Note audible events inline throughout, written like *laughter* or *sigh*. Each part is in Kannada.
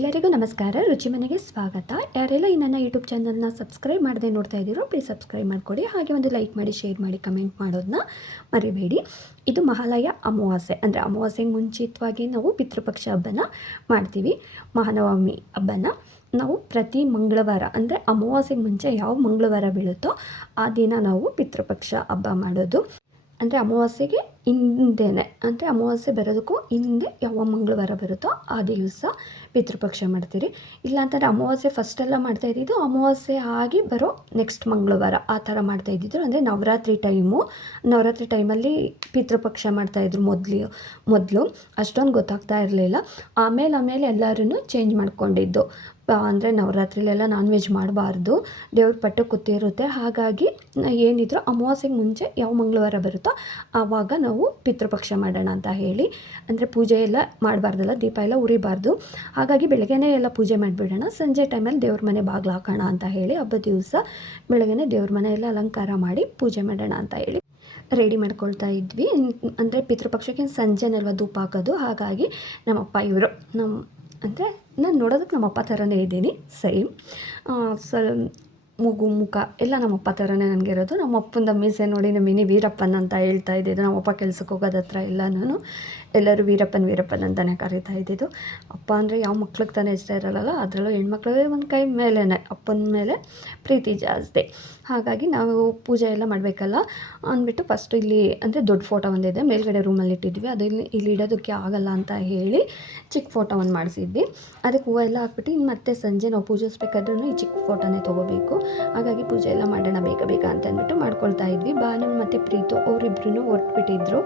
ಎಲ್ಲರಿಗೂ ನಮಸ್ಕಾರ. ರುಚಿ ಮನೆಗೆ ಸ್ವಾಗತ. ಯಾರೆಲ್ಲ ಈ ನನ್ನ ಯೂಟ್ಯೂಬ್ ಚಾನಲ್ನ ಸಬ್ಸ್ಕ್ರೈಬ್ ಮಾಡದೆ ನೋಡ್ತಾ ಇದ್ದೀರೋ ಪ್ಲೀಸ್ ಸಬ್ಸ್ಕ್ರೈಬ್ ಮಾಡಿಕೊಡಿ. ಹಾಗೆ ಒಂದು ಲೈಕ್ ಮಾಡಿ ಶೇರ್ ಮಾಡಿ ಕಮೆಂಟ್ ಮಾಡೋದನ್ನ ಮರಿಬೇಡಿ. ಇದು ಮಹಾಲಯ ಅಮಾವಾಸ್ಯೆ. ಅಂದರೆ ಅಮಾವಾಸ್ಯೆಗೆ ಮುಂಚಿತವಾಗಿ ನಾವು ಪಿತೃಪಕ್ಷ ಹಬ್ಬನ ಮಾಡ್ತೀವಿ. ಮಹಾನವಮಿ ಹಬ್ಬನ. ನಾವು ಪ್ರತಿ ಮಂಗಳವಾರ, ಅಂದರೆ ಅಮಾವಾಸ್ಯೆಗೆ ಮುಂಚೆ ಯಾವ ಮಂಗಳವಾರ ಬೀಳುತ್ತೋ ಆ ದಿನ ನಾವು ಪಿತೃಪಕ್ಷ ಹಬ್ಬ ಮಾಡೋದು. ಅಂದರೆ ಅಮಾವಾಸ್ಯೆಗೆ ಹಿಂದೆನೇ, ಅಂದರೆ ಅಮಾವಾಸ್ಯೆ ಬರೋದಕ್ಕೂ ಹಿಂದೆ ಯಾವ ಮಂಗಳವಾರ ಬರುತ್ತೋ ಆ ದಿವಸ ಪಿತೃಪಕ್ಷ ಮಾಡ್ತೀರಿ. ಇಲ್ಲಾಂತಂದರೆ ಅಮಾವಾಸ್ಯೆ ಫಸ್ಟೆಲ್ಲ ಮಾಡ್ತಾ ಇದ್ದಿದ್ದು, ಅಮಾವಾಸ್ಯೆ ಆಗಿ ಬರೋ ನೆಕ್ಸ್ಟ್ ಮಂಗಳವಾರ ಆ ಥರ ಮಾಡ್ತಾ ಇದ್ದಿದ್ರು. ಅಂದರೆ ನವರಾತ್ರಿ ಟೈಮು ನವರಾತ್ರಿ ಟೈಮಲ್ಲಿ ಪಿತೃಪಕ್ಷ ಮಾಡ್ತಾಯಿದ್ರು ಮೊದಲು ಮೊದಲು. ಅಷ್ಟೊಂದು ಗೊತ್ತಾಗ್ತಾ ಇರಲಿಲ್ಲ. ಆಮೇಲೆ ಆಮೇಲೆ ಎಲ್ಲರೂ ಚೇಂಜ್ ಮಾಡ್ಕೊಂಡಿದ್ದು. ಅಂದರೆ ನವರಾತ್ರಿಲೆಲ್ಲ ನಾನ್ ವೆಜ್ ಮಾಡಬಾರ್ದು. ದೇವ್ರ ಪಟ್ಟು ಕೂತಿರುತ್ತೆ. ಹಾಗಾಗಿ ಏನಿದ್ರು ಅಮಾವಾಸ್ಯೆಗೆ ಮುಂಚೆ ಯಾವ ಮಂಗಳವಾರ ಬರುತ್ತೋ ಆವಾಗ ನಾವು ಪಿತೃಪಕ್ಷ ಮಾಡೋಣ ಅಂತ ಹೇಳಿ. ಅಂದರೆ ಪೂಜೆ ಎಲ್ಲ ಮಾಡಬಾರ್ದಲ್ಲ, ದೀಪ ಎಲ್ಲ ಉರಿಬಾರ್ದು. ಹಾಗಾಗಿ ಬೆಳಗ್ಗೆನೇ ಎಲ್ಲ ಪೂಜೆ ಮಾಡಿಬಿಡೋಣ. ಸಂಜೆ ಟೈಮಲ್ಲಿ ದೇವ್ರ ಮನೆ ಬಾಗಿಲು ಹಾಕೋಣ ಅಂತ ಹೇಳಿ ಹಬ್ಬದ ದಿವಸ ಬೆಳಗ್ಗೆನೇ ದೇವ್ರ ಮನೆ ಎಲ್ಲ ಅಲಂಕಾರ ಮಾಡಿ ಪೂಜೆ ಮಾಡೋಣ ಅಂತ ಹೇಳಿ ರೆಡಿ ಮಾಡ್ಕೊಳ್ತಾ ಇದ್ವಿ. ಅಂದರೆ ಪಿತೃಪಕ್ಷಕ್ಕೆ ಸಂಜೆನಲ್ವ ಧೂಪ ಹಾಕೋದು. ಹಾಗಾಗಿ ನಮ್ಮಪ್ಪ ಇವರು ನಮ್ಮ ಅಂದರೆ ನಾನು ನೋಡೋದಕ್ಕೆ ನಮ್ಮಪ್ಪ ಥರನೇ ಇದ್ದೀನಿ ಸೇಮ್ ಸಲ್ ಮೂಗು, ಮುಖ ಎಲ್ಲ ನಮ್ಮಪ್ಪ ಥರನೇ ನನಗೆ ಇರೋದು. ನಮ್ಮಪ್ಪನ ಮೀಸೆ ನೋಡಿ ನಮ್ಮ ಮಿನಿ ವೀರಪ್ಪನ್ ಅಂತ ಹೇಳ್ತಾ ಇದ್ದಿದ್ದು. ನಮ್ಮಪ್ಪ ಕೆಲ್ಸಕ್ಕೆ ಹೋಗೋದತ್ರ ಎಲ್ಲ ಎಲ್ಲನೂ ಎಲ್ಲರೂ ವೀರಪ್ಪನ್ ವೀರಪ್ಪನ್ ಅಂತಲೇ ಕರೀತಾ ಇದ್ದಿದ್ದು. ಅಪ್ಪ ಅಂದರೆ ಯಾವ ಮಕ್ಳಿಗೆ ತಾನೇ ಇಷ್ಟ ಇರಲ್ಲ ಅದರಲ್ಲೂ ಹೆಣ್ಮಕ್ಳಿಗೆ ಒಂದು ಕೈ ಮೇಲೇ ಅಪ್ಪನ ಮೇಲೆ ಪ್ರೀತಿ ಜಾಸ್ತಿ. ಹಾಗಾಗಿ ನಾವು ಪೂಜೆ ಎಲ್ಲ ಮಾಡಬೇಕಲ್ಲ ಅಂದ್ಬಿಟ್ಟು ಫಸ್ಟ್ ಇಲ್ಲಿ ಅಂದರೆ ದೊಡ್ಡ ಫೋಟೋ ಒಂದಿದೆ, ಮೇಲ್ಗಡೆ ರೂಮಲ್ಲಿ ಇಟ್ಟಿದ್ವಿ. ಅದು ಇಲ್ಲಿ ಇಲ್ಲಿ ಇಡೋದಕ್ಕೆ ಆಗಲ್ಲ ಅಂತ ಹೇಳಿ ಚಿಕ್ಕ ಫೋಟೋ ಒಂದು ಮಾಡಿಸಿದ್ವಿ. ಅದಕ್ಕೆ ಹೂವು ಎಲ್ಲ ಹಾಕ್ಬಿಟ್ಟು ಇನ್ನು ಮತ್ತೆ ಸಂಜೆ ನಾವು ಪೂಜಿಸ್ಬೇಕಾದ್ರೂ ಈ ಚಿಕ್ಕ ಫೋಟೋನೇ ತೊಗೋಬೇಕು. ಹಾಗಾಗಿ ಪೂಜೆ ಎಲ್ಲ ಮಾಡೋಣ ಬೇಗ ಬೇಗ ಅಂತ ಅಂದ್ಬಿಟ್ಟು ಮಾಡ್ಕೊಳ್ತಾ ಇದ್ವಿ. ಭಾನು ಮತ್ತು ಪ್ರೀತು ಅವರಿಬ್ರು ಹೊರಟ್ಬಿಟ್ಟಿದ್ರು.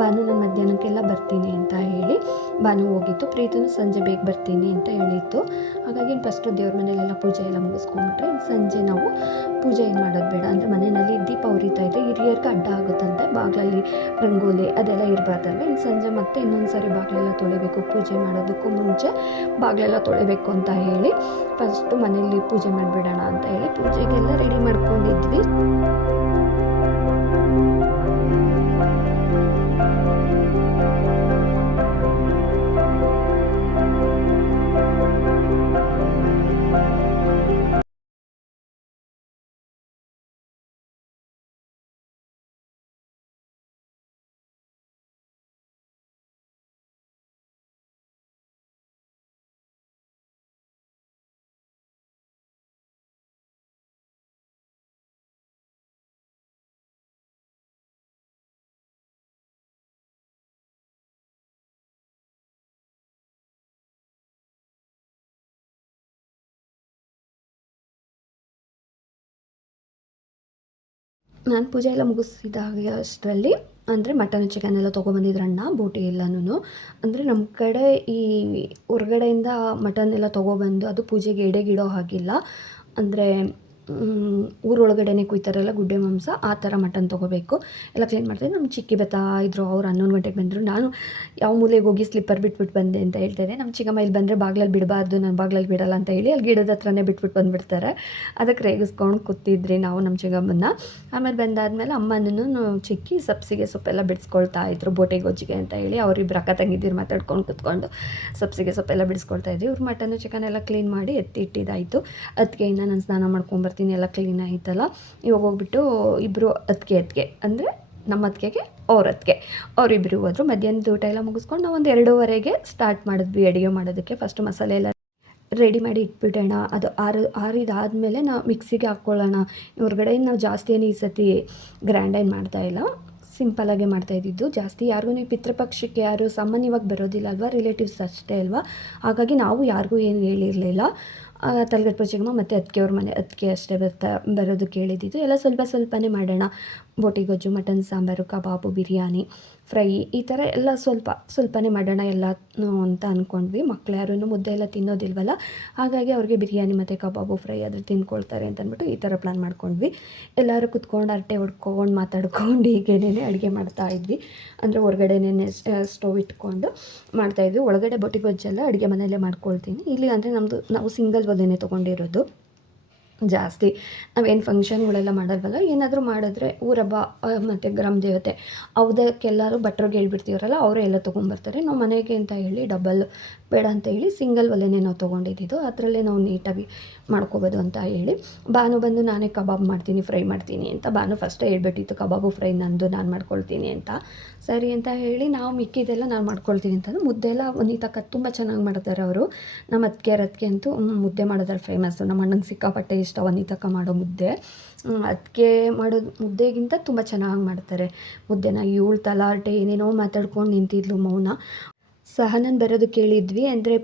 ಭಾನು ನಾನು ಮಧ್ಯಾಹ್ನಕ್ಕೆಲ್ಲ ಬರ್ತೀನಿ ಅಂತ ಹೇಳಿ ಬಾನು ಹೋಗಿತ್ತು. ಪ್ರೀತನು ಸಂಜೆ ಬೇಗ ಬರ್ತೀನಿ ಅಂತ ಹೇಳಿತ್ತು. ಹಾಗಾಗಿ ಫಸ್ಟು ದೇವ್ರ ಮನೇಲೆಲ್ಲ ಪೂಜೆ ಎಲ್ಲ ಮುಗಿಸ್ಕೊಂಡ್ಬಿಟ್ರೆ ಸಂಜೆ ನಾವು ಪೂಜೆ ಏನು ಮಾಡೋದು ಬೇಡ. ಅಂದರೆ ಮನೆಯಲ್ಲಿ ದೀಪ ಉರಿತಾ ಇದ್ದರೆ ಹಿರಿಯರಿಗೆ ಅಡ್ಡ ಆಗುತ್ತಂತೆ. ಬಾಗಿಲಲ್ಲಿ ರಂಗೋಲಿ ಅದೆಲ್ಲ ಇರಬಾರ್ದಲ್ವ? ಇನ್ನು ಸಂಜೆ ಮತ್ತೆ ಇನ್ನೊಂದು ಸಾರಿ ಬಾಗಿಲೆಲ್ಲ ತೊಳಿಬೇಕು. ಪೂಜೆ ಮಾಡೋದಕ್ಕೂ ಮುಂಚೆ ಬಾಗಿಲೆಲ್ಲ ತೊಳಿಬೇಕು ಅಂತ ಹೇಳಿ ಫಸ್ಟು ಮನೆಯಲ್ಲಿ ಪೂಜೆ ಮಾಡಿಬಿಡೋಣ ಅಂತ ಹೇಳಿ ಪೂಜೆಗೆಲ್ಲ ರೆಡಿ ಮಾಡ್ಕೊಂಡಿದ್ವಿ. ನಾನು ಪೂಜೆ ಎಲ್ಲ ಮುಗಿಸಿದಾಗ ಅಷ್ಟರಲ್ಲಿ, ಅಂದರೆ ಮಟನ್ ಚಿಕನ್ ಎಲ್ಲ ತೊಗೊಬಂದಿದ್ರು ಅಣ್ಣ, ಬೋಟಿ ಎಲ್ಲನೂ ಅಂದರೆ ನಮ್ಮ ಕಡೆ ಈ ಹೊರ್ಗಡೆಯಿಂದ ಮಟನ್ ಎಲ್ಲ ತೊಗೊಬಂದು ಅದು ಪೂಜೆಗೆ ಎಡೆಗಿಡೋ ಹಾಗಿಲ್ಲ. ಅಂದರೆ ಊರೊಳಗಡೆನೇ ಕುಯ್ತಾರಲ್ಲ ಗುಡ್ಡೆ ಮಾಂಸ, ಆ ಥರ ಮಟನ್ ತೊಗೋಬೇಕು. ಎಲ್ಲ ಕ್ಲೀನ್ ಮಾಡ್ತಿದ್ದೆ ನಮ್ಮ ಚಿಕ್ಕಿ ಬತ್ತಾ ಇದ್ರು, ಅವ್ರು ಹನ್ನೊಂದು ಗಂಟೆಗೆ ಬಂದರು. ನಾನು ಯಾವ ಮೂಲೆಗೆ ಹೋಗಿ ಸ್ಲಿಪ್ಪರ್ ಬಿಟ್ಬಿಟ್ಟು ಬಂದೆ ಅಂತ ಹೇಳ್ತೇನೆ. ನಮ್ಮ ಚಿಕ್ಕಮ್ಮ ಇಲ್ಲಿ ಬಂದರೆ ಬಾಗ್ಲಲ್ಲಿ ಬಿಡಬಾರ್ದು, ನಾನು ಬಾಗ್ಲಲ್ಲಿ ಬಿಡಲ್ಲ ಅಂತ ಹೇಳಿ ಅಲ್ಲಿ ಗಿಡದ ಹತ್ರನೇ ಬಿಟ್ಬಿಟ್ಟು ಬಂದುಬಿಡ್ತಾರೆ. ಅದಕ್ಕೆ ರೇಗಿಸ್ಕೊಂಡು ಕೂತಿದ್ರಿ ನಾವು ನಮ್ಮ ಚಿಕ್ಕಮ್ಮನ ಆಮೇಲೆ ಬಂದಾದಮೇಲೆ ಅಮ್ಮನೂ ಚಿಕ್ಕಿ ಸಬ್ಸಿಗೆ ಸೊಪ್ಪೆಲ್ಲ ಬಿಡಿಸ್ಕೊಳ್ತಾ ಇದ್ರು ಬೋಟೆ ಗೊಜ್ಜಿಗೆ ಅಂತ ಹೇಳಿ. ಅವ್ರಿಬ್ರು ಅಕ್ಕ ತಂಗಿದ್ದೀರು ಮಾತಾಡ್ಕೊಂಡು ಕೂತ್ಕೊಂಡು ಸಬ್ಸಿಗೆ ಸೊಪ್ಪೆಲ್ಲ ಬಿಡಿಸ್ಕೊಳ್ತಾ ಇದ್ವಿ. ಇವ್ರು ಮಟನ್ ಚಿಕನ್ ಎಲ್ಲ ಕ್ಲೀನ್ ಮಾಡಿ ಎತ್ತಿ ಇಟ್ಟಿದ್ದಾಯಿತು. ಅದಕ್ಕೆ ಇನ್ನು ನಾನು ಸ್ನಾನ ಮಾಡ್ಕೊಂಬರ್ತೀನಿ ಬರ್ತೀನಿ ಎಲ್ಲ ಕ್ಲೀನ್ ಆಯಿತಲ್ಲ ಇವಾಗ ಹೋಗ್ಬಿಟ್ಟು ಇಬ್ಬರು ಅದಕ್ಕೆ ಅದಕ್ಕೆ ಅಂದರೆ ನಮ್ಮ ಅದಕ್ಕೆ ಅವ್ರ ಅದಕ್ಕೆ ಅವರಿಬ್ಬರು ಹೋದ್ರು, ಮಧ್ಯಾಹ್ನದ ಊಟ ಎಲ್ಲ ಮುಗಿಸ್ಕೊಂಡು ನಾವು ಒಂದು ಎರಡೂವರೆಗೆ ಸ್ಟಾರ್ಟ್ ಮಾಡಿದ್ವಿ ಅಡುಗೆ ಮಾಡೋದಕ್ಕೆ. ಫಸ್ಟ್ ಮಸಾಲೆ ಎಲ್ಲ ರೆಡಿ ಮಾಡಿ ಇಟ್ಬಿಡೋಣ, ಅದು ಆರು, ಆರಿದಾದಮೇಲೆ ನಾವು ಮಿಕ್ಸಿಗೆ ಹಾಕ್ಕೊಳ್ಳೋಣ ಹೊರಗಡೆ ನಾವು ಜಾಸ್ತಿ ಏನು ಈ ಸತಿ ಗ್ರ್ಯಾಂಡ್ ಏನು ಮಾಡ್ತಾಯಿಲ್ಲ ಸಿಂಪಲಾಗೆ ಮಾಡ್ತಾಯಿದ್ದಿದ್ದು ಜಾಸ್ತಿ ಯಾರಿಗೂ ನೀವು ಪಿತೃಪಕ್ಷಕ್ಕೆ ಯಾರು ಸಾಮಾನ್ಯವಾಗಿ ಬರೋದಿಲ್ಲ ಅಲ್ವಾ ರಿಲೇಟಿವ್ಸ್ ಅಷ್ಟೇ ಅಲ್ವಾ? ಹಾಗಾಗಿ ನಾವು ಯಾರಿಗೂ ಏನು ಹೇಳಿರಲಿಲ್ಲ. ತಲೆಗಟ್ಟು ಪೂಜೆಗಮ್ಮ ಮತ್ತು ಅದಕ್ಕೆ ಅವ್ರ ಮನೆ ಅದಕ್ಕೆ ಅಷ್ಟೇ ಬರ್ತಾ, ಬರೋದು ಕೇಳಿದ್ದಿದ್ದು. ಎಲ್ಲ ಸ್ವಲ್ಪ ಸ್ವಲ್ಪನೇ ಮಾಡೋಣ. ಬೋಟಿ ಗೊಜ್ಜು, mutton sambar, kebab, biryani, fry ಈ ಥರ ಎಲ್ಲ ಸ್ವಲ್ಪ ಸ್ವಲ್ಪನೇ ಮಾಡೋಣ ಎಲ್ಲ ಅಂತ ಅಂದ್ಕೊಂಡ್ವಿ ಮಕ್ಳು ಯಾರೂ ಮುದ್ದೆ ಎಲ್ಲ ತಿನ್ನೋದಿಲ್ವಲ್ಲ? ಹಾಗಾಗಿ ಅವ್ರಿಗೆ ಬಿರಿಯಾನಿ ಮತ್ತು ಕಬಾಬು, ಫ್ರೈ ಆದರೆ ತಿನ್ಕೊಳ್ತಾರೆ ಅಂತ ಅಂದ್ಬಿಟ್ಟು ಈ ಥರ ಪ್ಲ್ಯಾನ್ ಮಾಡ್ಕೊಂಡ್ವಿ. ಎಲ್ಲರೂ ಕುತ್ಕೊಂಡು ಅರಟೆ ಹೊಡ್ಕೊಂಡು ಮಾತಾಡ್ಕೊಂಡು ಹೀಗೇನೇ ಅಡುಗೆ ಮಾಡ್ತಾ ಇದ್ವಿ. ಅಂದರೆ ಹೊರಗಡೆನೇ ಸ್ಟೋವ್ ಇಟ್ಕೊಂಡು ಮಾಡ್ತಾಯಿದ್ವಿ ಒಳಗಡೆ ಬೋಟಿ ಗೊಜ್ಜೆಲ್ಲ ಅಡುಗೆ ಮನೆಯಲ್ಲೇ ಮಾಡ್ಕೊಳ್ತೀನಿ. ಇಲ್ಲಿ ಅಂದರೆ ನಮ್ಮದು ನಾವು ಸಿಂಗಲ್ ಒಲೆನೇ ತೊಗೊಂಡಿರೋದು. ಜಾಸ್ತಿ. ನಾವೇನು ಫಂಕ್ಷನ್ಗಳೆಲ್ಲ ಮಾಡಲ್ವಲ್ಲ? ಏನಾದರೂ ಮಾಡಿದ್ರೆ ಊರಬ್ಬ ಮತ್ತು ಗ್ರಾಮ ದೇವತೆ, ಅವದಕ್ಕೆಲ್ಲರೂ ಭಟ್ರಿಗೆ ಹೇಳ್ಬಿಡ್ತೀವ್ರಲ್ಲ ಅವರೇ ಎಲ್ಲ ತೊಗೊಂಬರ್ತಾರೆ. ನಾವು ಮನೆಗೆ ಅಂತ ಹೇಳಿ ಡಬಲ್ ಬೇಡ ಅಂತ ಹೇಳಿ ಸಿಂಗಲ್ ಒಲೆನೇ ನಾವು ತೊಗೊಂಡಿದ್ದು. ಅದರಲ್ಲೇ ನಾವು ನೀಟಾಗಿ ಮಾಡ್ಕೋಬೋದು ಅಂತ ಹೇಳಿ. ಬಾನು ಬಂದು ನಾನೇ ಕಬಾಬ್ ಮಾಡ್ತೀನಿ, ಫ್ರೈ ಮಾಡ್ತೀನಿ ಅಂತ ಬಾನು ಫಸ್ಟೇ ಹೇಳ್ಬಿಟ್ಟಿತ್ತು, ಕಬಾಬು ಫ್ರೈ ನಂದು, ನಾನು ಮಾಡ್ಕೊಳ್ತೀನಿ ಅಂತ. ಸರಿ ಅಂತ ಹೇಳಿ ನಾವು ಮಿಕ್ಕಿದೆಲ್ಲ ನಾನು ಮಾಡ್ಕೊಳ್ತೀನಿ ಅಂತಂದು ಮುದ್ದೆ ಎಲ್ಲ ವನಿತಕ್ಕ ತುಂಬ ಚೆನ್ನಾಗಿ ಮಾಡ್ತಾರೆ ಅವರು. ನಮ್ಮ ಅತ್ತಿಗೆ ರತ್ಗೆ ಅಂತೂ ಮುದ್ದೆ ಮಾಡೋದ್ರಲ್ಲಿ ಫೇಮಸ್ಸು ನಮ್ಮ ಅಣ್ಣಂಗೆ ಸಿಕ್ಕಾಪಟ್ಟೆ ಇಷ್ಟ ವನಿತಕ ಮಾಡೋ ಮುದ್ದೆ. ಅದಕ್ಕೆ ಮಾಡೋ ಮುದ್ದೆಗಿಂತ ತುಂಬ ಚೆನ್ನಾಗಿ ಮಾಡ್ತಾರೆ. ಮುದ್ದೆನ ಏಳು ತಲಾಟೆ ಏನೇನೋ ಮಾತಾಡ್ಕೊಂಡು ನಿಂತಿದ್ಲು ಮೌನ. ಸಹನನ್ ಬರೋದು ಕೇಳಿದ್ವಿ, ಅಂದರೆ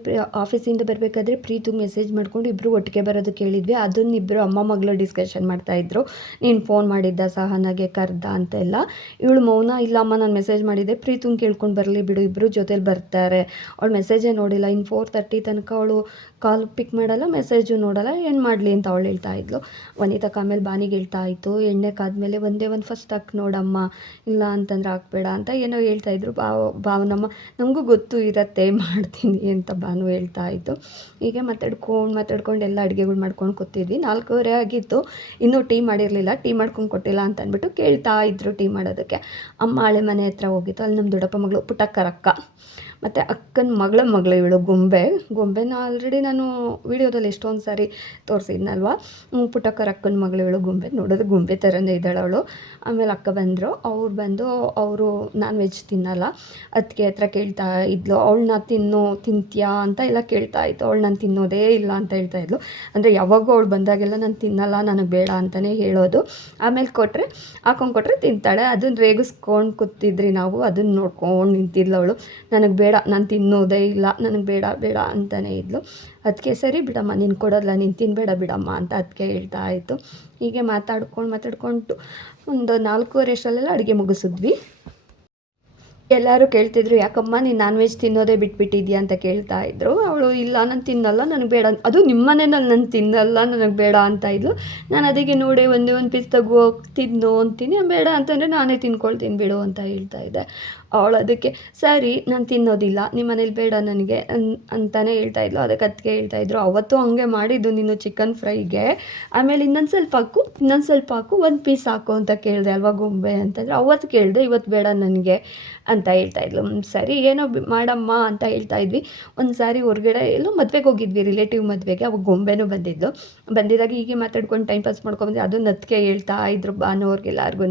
ಆಫೀಸಿಂದ ಬರಬೇಕಾದ್ರೆ ಪ್ರೀತಿಗೆ ಮೆಸೇಜ್ ಮಾಡ್ಕೊಂಡು ಇಬ್ಬರು ಒಟ್ಟಿಗೆ ಬರೋದು ಕೇಳಿದ್ವಿ. ಅದನ್ನ ಇಬ್ಬರು ಅಮ್ಮ ಮಗಳು ಡಿಸ್ಕಷನ್ ಮಾಡ್ತಾಯಿದ್ರು ನೀನು ಫೋನ್ ಮಾಡಿದ್ದ ಸಹನಾಗೆ ಕರ್ದ ಅಂತೆಲ್ಲ ಇವಳು ಮೌನ, ಇಲ್ಲ ಅಮ್ಮ ನಾನು ಮೆಸೇಜ್ ಮಾಡಿದ್ದೆ. ಪ್ರೀತುಂಗೆ ಕೇಳ್ಕೊಂಡು ಬರಲಿ ಬಿಡು ಇಬ್ಬರು ಜೊತೇಲಿ ಬರ್ತಾರೆ. ಅವಳು ಮೆಸೇಜೇ ನೋಡಿಲ್ಲ. ಇನ್ನು ಫೋರ್ ತರ್ಟಿ ತನಕ ಅವಳು ಕಾಲ್ ಪಿಕ್ ಮಾಡಲ್ಲ, ಮೆಸೇಜು ನೋಡಲ್ಲ, ಏನು ಮಾಡಲಿ ಅಂತ ಅವಳು ಹೇಳ್ತಾ ಇದ್ಲು. ವನಿತಾ ಆಮೇಲೆ ಬಾನಿಗೆ ಹೇಳ್ತಾ ಇತ್ತು, ಎಣ್ಣೆ ಕಾದ್ಮೇಲೆ ಒಂದೇ ಒಂದು ಫಸ್ಟ್ ಹಾಕಿ ನೋಡಮ್ಮ, ಇಲ್ಲ ಅಂತಂದ್ರೆ ಹಾಕ್ಬೇಡ ಅಂತ ಏನೋ ಹೇಳ್ತಾ ಇದ್ರು. ಬಾವ ಭಾವನಮ್ಮ, ನಮಗೂ ಗೊತ್ತು ಇರತ್ತೆ, ಮಾಡ್ತೀನಿ ಅಂತ ಬಾನು ಹೇಳ್ತಾ ಇತ್ತು. ಹೀಗೆ ಮಾತಾಡ್ಕೊಂಡು ಮಾತಾಡ್ಕೊಂಡು ಎಲ್ಲ ಅಡುಗೆಗಳು ಮಾಡ್ಕೊಂಡು ಕೂತಿದ್ವಿ. ನಾಲ್ಕೂವರೆ ಆಗಿತ್ತು. ಇನ್ನೂ ಟೀ ಮಾಡಿರಲಿಲ್ಲ, ಟೀ ಮಾಡ್ಕೊಂಡು ಕೊಟ್ಟಿಲ್ಲ ಅಂತ ಅಂದ್ಬಿಟ್ಟು ಕೇಳ್ತಾ ಇದ್ರು ಟೀ ಮಾಡೋದಕ್ಕೆ. ಅಮ್ಮ ಹಳೆ ಮನೆ ಹತ್ರ ಹೋಗಿತ್ತು, ಅಲ್ಲಿ ನಮ್ಮ ದೊಡ್ಡಪ್ಪ ಮಗಳು ಪುಟ್ಟಕ್ಕರಕ್ಕ. ಮತ್ತು ಅಕ್ಕನ ಮಗಳ ಮಗಳು ಇವಳು ಗೊಂಬೆ. ಗೊಂಬೆನ ಆಲ್ರೆಡಿ ನಾನು ವೀಡಿಯೋದಲ್ಲಿ ಎಷ್ಟೊಂದು ಸಾರಿ ತೋರಿಸಿದ್ನಲ್ವ? ಪುಟ್ಟಕ್ಕರ ಅಕ್ಕನ ಮಗಳು ಇವಳು ಗೊಂಬೆ ನೋಡೋದು ಗೊಂಬೆ ಥರನೇ ಇದ್ದಾಳೆ ಅವಳು. ಆಮೇಲೆ ಅಕ್ಕ ಬಂದರು. ಅವ್ರು ಬಂದು ಅವರು ನಾನ್ ವೆಜ್ ತಿನ್ನಲ್ಲ. ಅದಕ್ಕೆ ಹತ್ರ ಕೇಳ್ತಾ ಇದ್ಲು. ಅವಳನ್ನ ತಿನ್ನೋ, ತಿಂತೀಯಾ ಅಂತ ಎಲ್ಲ ಕೇಳ್ತಾ ಇತ್ತು. ಅವಳು ನಾನು ತಿನ್ನೋದೇ ಇಲ್ಲ ಅಂತ ಹೇಳ್ತಾ ಇದ್ಲು. ಅಂದರೆ ಯಾವಾಗೂ ಅವಳು ಬಂದಾಗೆಲ್ಲ ನಾನು ತಿನ್ನಲ್ಲ, ನನಗೆ ಬೇಡ ಅಂತಲೇ ಹೇಳೋದು. ಆಮೇಲೆ ಕೊಟ್ಟರೆ ಹಾಕೊಂಡು ಕೊಟ್ಟರೆ ತಿಂತಾಳೆ. ಅದನ್ನು ರೇಗಿಸ್ಕೊಂಡು ಕೂತಿದ್ರಿ ನಾವು. ಅದನ್ನು ನೋಡ್ಕೊಂಡು ನಿಂತಿದ್ಲು ಅವಳು. ನನಗೆ ಬೇಡ, ನಾನು ತಿನ್ನೋದೇ ಇಲ್ಲ, ನನಗೆ ಬೇಡ ಬೇಡ ಅಂತಲೇ ಇದ್ಲು. ಅದಕ್ಕೆ ಸರಿ ಬಿಡಮ್ಮ, ನೀನು ಕೊಡೋಲ್ಲ ನೀನು ತಿನ್ನಬೇಡ ಬಿಡಮ್ಮ ಅಂತ ಅದಕ್ಕೆ ಹೇಳ್ತಾ ಇತ್ತು. ಹೀಗೆ ಮಾತಾಡ್ಕೊಂಡು ಮಾತಾಡ್ಕೊಂಡು ಒಂದು ನಾಲ್ಕೂವರೆ ಅಷ್ಟರಲ್ಲೆಲ್ಲ ಅಡುಗೆ ಮುಗಿಸಿದ್ವಿ. ಎಲ್ಲರೂ ಕೇಳ್ತಿದ್ರು, ಯಾಕಮ್ಮ ನೀನು ನಾನ್ ವೆಜ್ ತಿನ್ನೋದೇ ಬಿಟ್ಬಿಟ್ಟಿದ್ಯಾ ಅಂತ ಕೇಳ್ತಾ ಇದ್ರು. ಅವಳು, ಇಲ್ಲ, ನಾನು ತಿನ್ನಲ್ಲ, ನನಗೆ ಬೇಡ ಅದು ನಿಮ್ಮ ಮನೆಯಲ್ಲಿ ನಾನು ತಿನ್ನಲ್ಲ, ನನಗೆ ಬೇಡ ಅಂತ ಇದ್ಲು. ನಾನು ಅದಕ್ಕೆ ನೋಡಿ ಒಂದೇ, ಒಂದು ಪೀಸ್ ತಗೋ, ತಿನ್ನು ಅಂತೀನಿ, ಬೇಡ ಅಂತಂದರೆ ನಾನೇ ತಿನ್ಕೊಳ್ತೀನಿ ಬಿಡು ಅಂತ ಹೇಳ್ತಾ ಇದ್ದೆ. ಅವಳು ಅದಕ್ಕೆ, ಸರಿ, ನಾನು ತಿನ್ನೋದಿಲ್ಲ ನಿಮ್ಮ ಮನೇಲಿ ಬೇಡ ನನಗೆ ಅಂತಲೇ ಹೇಳ್ತಾ ಇದ್ಲು. ಅದಕ್ಕೆ ಅದಕ್ಕೆ ಹೇಳ್ತಾ ಇದ್ರು. ಅವತ್ತು ಹಂಗೆ ಮಾಡಿದ್ದು ನೀನು ಚಿಕನ್ ಫ್ರೈಗೆ ಆಮೇಲೆ ಇನ್ನೊಂದು ಸ್ವಲ್ಪ ಹಾಕು, ಇನ್ನೊಂದು ಸ್ವಲ್ಪ ಹಾಕು, ಒಂದು ಪೀಸ್ ಹಾಕು ಅಂತ ಕೇಳಿದೆ ಅಲ್ವಾ ಗೊಂಬೆ ಅಂತಂದ್ರೆ. ಅವತ್ತು ಕೇಳಿದೆ, ಇವತ್ತು ಬೇಡ ನನಗೆ, ಅಂತ ಹೇಳ್ತಾ ಇದ್ಲು. ಸರಿ, ಏನೋ ಮಾಡಮ್ಮ, ಅಂತ ಹೇಳ್ತಾ ಇದ್ವಿ. ಒಂದು ಸಾರಿ ಹೊರಗಡೆ ಎಲ್ಲೋ ಮದುವೆಗೆ ಹೋಗಿದ್ವಿ, ರಿಲೇಟಿವ್ ಮದುವೆಗೆ. ಅವಾಗ ಗೊಂಬೆನೂ ಬಂದಿದ್ದು ಬಂದಿದ್ದಾಗ ಹೀಗೆ ಮಾತಾಡ್ಕೊಂಡು ಟೈಮ್ ಪಾಸ್ ಮಾಡ್ಕೊಂಬಂದು ಅದು ನತ್ಕೆ ಹೇಳ್ತಾ ಇದ್ರು ಬಾನೋರ್ಗೆಲ್ಲಾರ್ಗು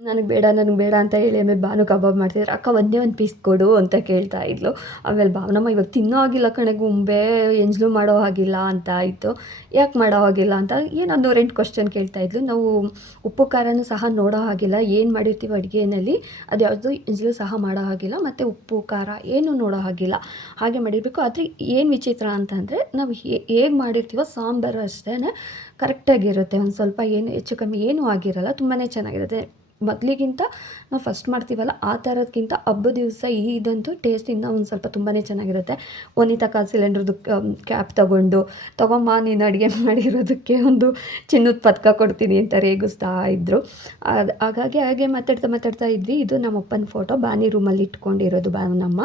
ನನಗೆ ಬೇಡ ನನಗೆ ಬೇಡ ಅಂತ ಹೇಳಿ ಆಮೇಲೆ ಭಾನು ಕಬಾಬ್ ಮಾಡ್ತಿದ್ರು. ಅಕ್ಕ, ಒಂದೇ ಒಂದು ಪೀಸ್ ಕೊಡು ಅಂತ ಕೇಳ್ತಾ ಇದ್ಲು. ಆಮೇಲೆ ಭಾವನಮ್ಮ, ಇವಾಗ ತಿನ್ನೋ ಆಗಿಲ್ಲ ಕಣೆ, ಗುಂಬೆ, ಎಂಜ್ಲು ಮಾಡೋ ಹಾಗಿಲ್ಲ ಅಂತ ಆಯಿತು ಯಾಕೆ ಮಾಡೋ ಹಾಗಿಲ್ಲ ಅಂತ ಏನೋ ರೆಂಟ್ ಕ್ವಶನ್ ಕೇಳ್ತಾ ಇದ್ಲು. ನಾವು ಉಪ್ಪು ಖಾರನೂ ಸಹ ನೋಡೋ ಹಾಗಿಲ್ಲ. ಏನು ಮಾಡಿರ್ತೀವಿ ಅಡುಗೆಯಲ್ಲಿ ಅದು ಯಾವುದು ಎಂಜ್ಲು ಸಹ ಮಾಡೋ ಹಾಗಿಲ್ಲ, ಮತ್ತು ಉಪ್ಪು, ಖಾರ ಏನು ನೋಡೋ ಹಾಗಿಲ್ಲ. ಹಾಗೆ ಮಾಡಿರಬೇಕು. ಆದರೆ ಏನು ವಿಚಿತ್ರ ಅಂತಂದರೆ ನಾವು ಹೇಗೆ ಮಾಡಿರ್ತೀವೋ ಸಾಂಬಾರು ಅಷ್ಟೇ ಕರೆಕ್ಟಾಗಿರುತ್ತೆ ಒಂದು ಸ್ವಲ್ಪ ಏನು ಹೆಚ್ಚು ಕಮ್ಮಿ ಏನೂ ಆಗಿರಲ್ಲ ತುಂಬಾ ಚೆನ್ನಾಗಿರುತ್ತೆ. ಮೊದಲಿಗಿಂತ ನಾವು ಫಸ್ಟ್ ಮಾಡ್ತೀವಲ್ಲ, ಆ ಥರದ್ಕಿಂತ ಹಬ್ಬದ ದಿವಸ ಇದಂತೂ ಟೇಸ್ಟ್ ಇನ್ನೂ ಒಂದು ಸ್ವಲ್ಪ ತುಂಬಾ ಚೆನ್ನಾಗಿರುತ್ತೆ. ಒನಿತಕ ಸಿಲಿಂಡ್ರದ್ದು ಕ್ಯಾಪ್ ತೊಗೊಂಡು ತೊಗೊಂಬ ನೀನು ಅಡುಗೆ *laughs* ಮಾಡಿರೋದಕ್ಕೆ ಒಂದು ಚಿನ್ನದ ಪದಕ ಕೊಡ್ತೀನಿ ಅಂತ ರೇಗಿಸ್ತಾ ಇದ್ದರು ಅದು, ಹಾಗಾಗಿ ಹಾಗೆ ಮಾತಾಡ್ತಾ ಮಾತಾಡ್ತಾ ಇದ್ವಿ. ಇದು ನಮ್ಮ ಅಪ್ಪನ ಫೋಟೋ ಬಾನಿ ರೂಮಲ್ಲಿ ಇಟ್ಕೊಂಡಿರೋದು ಬಾ, ನಮ್ಮ.